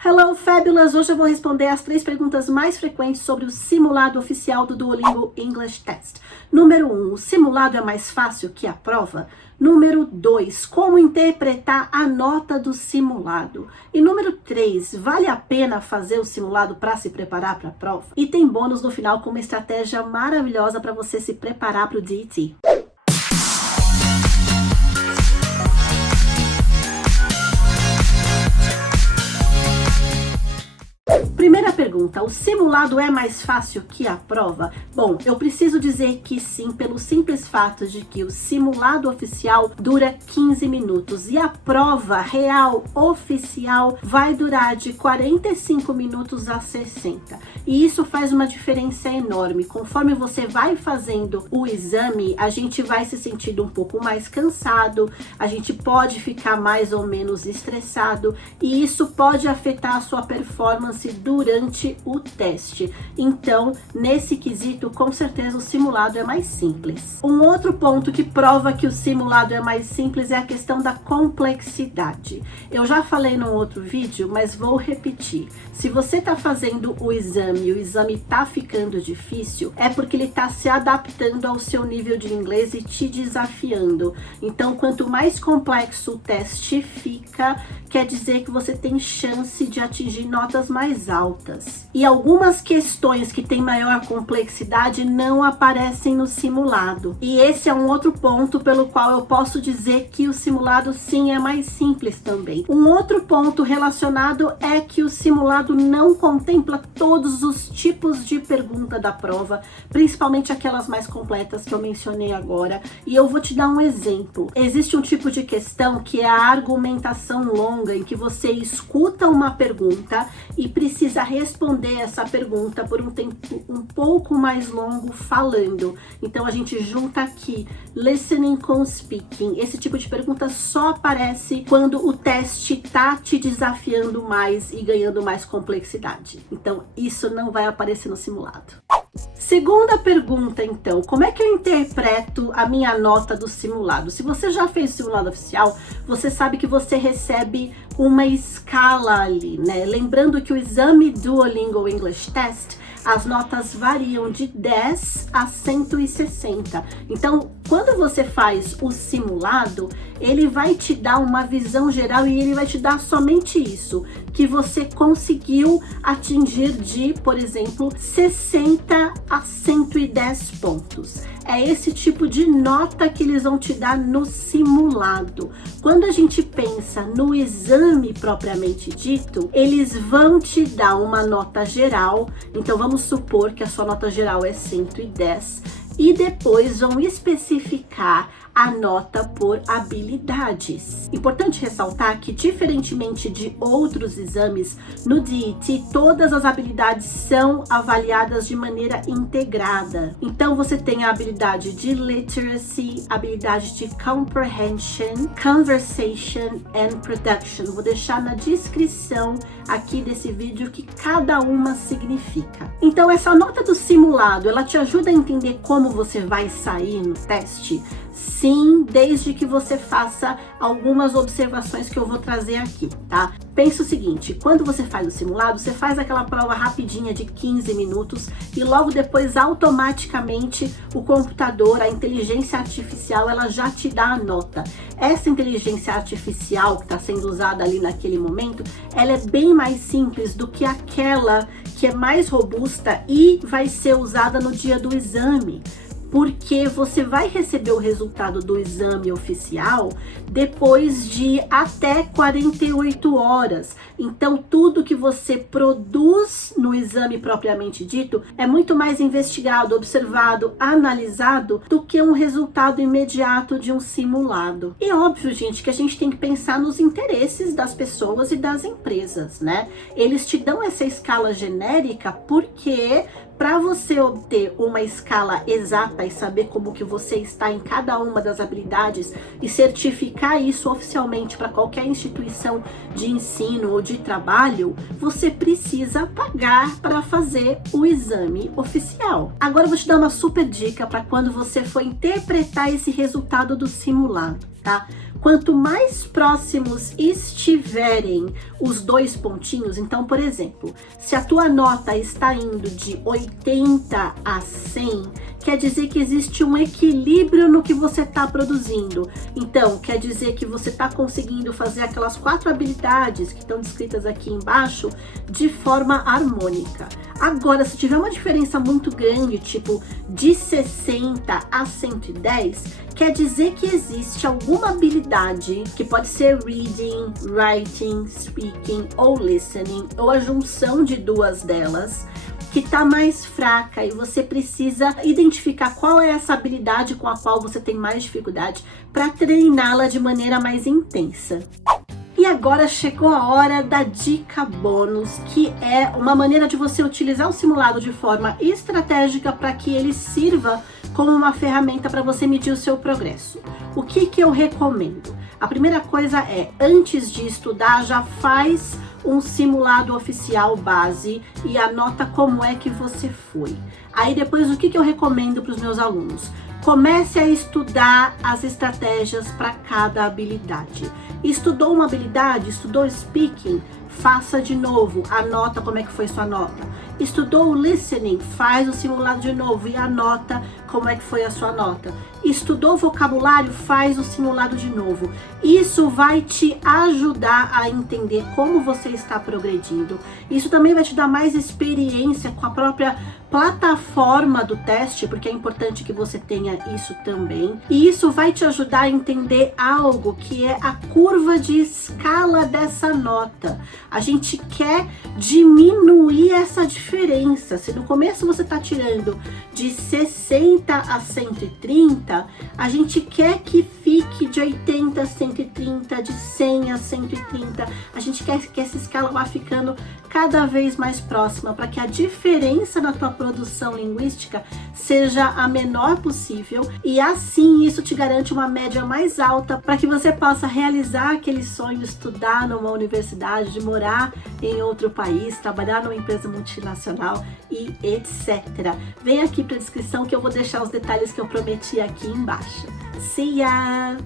Hello, Fabulous! Hoje eu vou responder as 3 perguntas mais frequentes sobre o simulado oficial do Duolingo English Test. Número 1, o simulado é mais fácil que a prova? Número 2, como interpretar a nota do simulado? E número 3, vale a pena fazer o simulado para se preparar para a prova? E tem bônus no final com uma estratégia maravilhosa para você se preparar para o DET. Primeira pergunta, o simulado é mais fácil que a prova? Bom, eu preciso dizer que sim, pelo simples fato de que o simulado oficial dura 15 minutos e a prova real oficial vai durar de 45 minutos a 60. E isso faz uma diferença enorme. Conforme você vai fazendo o exame, a gente vai se sentindo um pouco mais cansado, a gente pode ficar mais ou menos estressado e isso pode afetar a sua performance durante o teste. Então, nesse quesito, com certeza o simulado é mais simples. Um outro ponto que prova que o simulado é mais simples é a questão da complexidade. Eu já falei num outro vídeo, mas vou repetir. Se você está fazendo o exame e o exame está ficando difícil, é porque ele está se adaptando ao seu nível de inglês e te desafiando. Então, quanto mais complexo o teste fica, quer dizer que você tem chance de atingir notas mais altas. E algumas questões que têm maior complexidade não aparecem no simulado. E esse é um outro ponto pelo qual eu posso dizer que o simulado sim é mais simples também. Um outro ponto relacionado é que o simulado não contempla todos os tipos de pergunta da prova, principalmente aquelas mais completas que eu mencionei agora. E eu vou te dar um exemplo. Existe um tipo de questão que é a argumentação longa, em que você escuta uma pergunta e precisa responder essa pergunta por um tempo um pouco mais longo falando. Então a gente junta aqui listening com speaking. Esse tipo de pergunta só aparece quando o teste tá te desafiando mais e ganhando mais complexidade. Então isso não vai aparecer no simulado. Segunda pergunta, então, como é que eu interpreto a minha nota do simulado? Se você já fez o simulado oficial, você sabe que você recebe uma escala ali, né? Lembrando que o exame Duolingo English Test, as notas variam de 10 a 160. Então, quando você faz o simulado, ele vai te dar uma visão geral e ele vai te dar somente isso, que você conseguiu atingir de, por exemplo, 60 a 110 pontos. É esse tipo de nota que eles vão te dar no simulado. Quando a gente pensa no exame propriamente dito, eles vão te dar uma nota geral. Então vamos supor que a sua nota geral é 110 e depois vão especificar a nota por habilidades. Importante ressaltar que, diferentemente de outros exames, no DET todas as habilidades são avaliadas de maneira integrada. Então você tem a habilidade de literacy, habilidade de comprehension, conversation and production. Vou deixar na descrição aqui desse vídeo o que cada uma significa. Então essa nota do simulado, ela te ajuda a entender como você vai sair no teste? Sim, desde que você faça algumas observações que eu vou trazer aqui, tá? Pensa o seguinte, quando você faz o simulado, você faz aquela prova rapidinha de 15 minutos e logo depois, automaticamente, o computador, a inteligência artificial, ela já te dá a nota. Essa inteligência artificial que está sendo usada ali naquele momento, ela é bem mais simples do que aquela que é mais robusta e vai ser usada no dia do exame. Porque você vai receber o resultado do exame oficial depois de até 48 horas. Então, tudo que você produz no exame propriamente dito é muito mais investigado, observado, analisado do que um resultado imediato de um simulado. E óbvio, gente, que a gente tem que pensar nos interesses das pessoas e das empresas, né? Eles te dão essa escala genérica porque para você obter uma escala exata e saber como que você está em cada uma das habilidades e certificar isso oficialmente para qualquer instituição de ensino ou de trabalho, você precisa pagar para fazer o exame oficial. Agora eu vou te dar uma super dica para quando você for interpretar esse resultado do simulado, tá? Quanto mais próximos estiverem os dois pontinhos, então, por exemplo, se a tua nota está indo de 80 a 100, quer dizer que existe um equilíbrio no que você está produzindo. Então, quer dizer que você está conseguindo fazer aquelas 4 habilidades que estão descritas aqui embaixo de forma harmônica. Agora, se tiver uma diferença muito grande, tipo de 60 a 110, quer dizer que existe alguma habilidade, que pode ser reading, writing, speaking ou listening, ou a junção de duas delas, que tá mais fraca, e você precisa identificar qual é essa habilidade com a qual você tem mais dificuldade para treiná-la de maneira mais intensa. E agora chegou a hora da dica bônus, que é uma maneira de você utilizar o simulado de forma estratégica para que ele sirva como uma ferramenta para você medir o seu progresso. O que eu recomendo? A primeira coisa é, antes de estudar, já faz um simulado oficial base e anota como é que você foi. Aí depois, o que eu recomendo para os meus alunos? Comece a estudar as estratégias para cada habilidade. Estudou uma habilidade, estudou speaking, faça de novo, anota como é que foi sua nota. Estudou o listening, faz o simulado de novo e anota como é que foi a sua nota. Estudou vocabulário, faz o simulado de novo. Isso vai te ajudar a entender como você está progredindo. Isso também vai te dar mais experiência com a própria plataforma do teste, porque é importante que você tenha isso também. E isso vai te ajudar a entender algo que é a curva de escala dessa nota. A gente quer diminuir essa diferença. Se no começo você está tirando de 60 a 130, a gente quer que fique de 80 a 130, de 100 a 130. A gente quer que essa escala vá ficando cada vez mais próxima, para que a diferença na tua produção linguística seja a menor possível, e assim isso te garante uma média mais alta para que você possa realizar aquele sonho de estudar numa universidade, de morar em outro país, trabalhar numa empresa multinacional e etc. Vem aqui para a descrição que eu vou deixar os detalhes que eu prometi aqui embaixo. See ya!